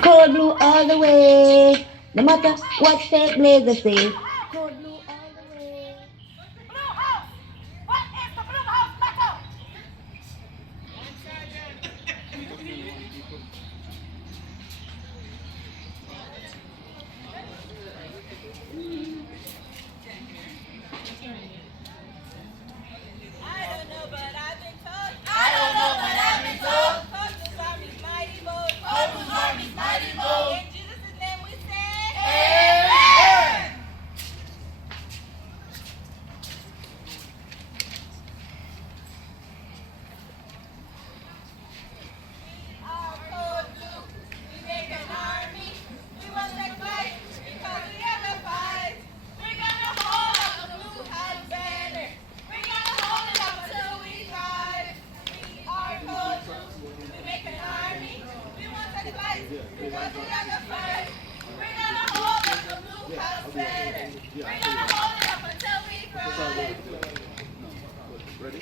Cold blue all the way. No matter what state blazers say. Cold blue all the way. Blue House! What is the Blue House motto? I don't know, but I've been told. I don't know, but I've been told. Coastal Army's mighty bold. Coastal Army's mighty bold. In Jesus' name we say. Amen. Our code blue. We make an army. We won't take flight because we have the fight. We're gonna hold up the blue house banner. We're gonna hold it up until we rise. Our code blue. We make an army. We won't take flight because we have the fight. We're gonna hold up the blue house banner. We're gonna hold it up until we rise. Ready?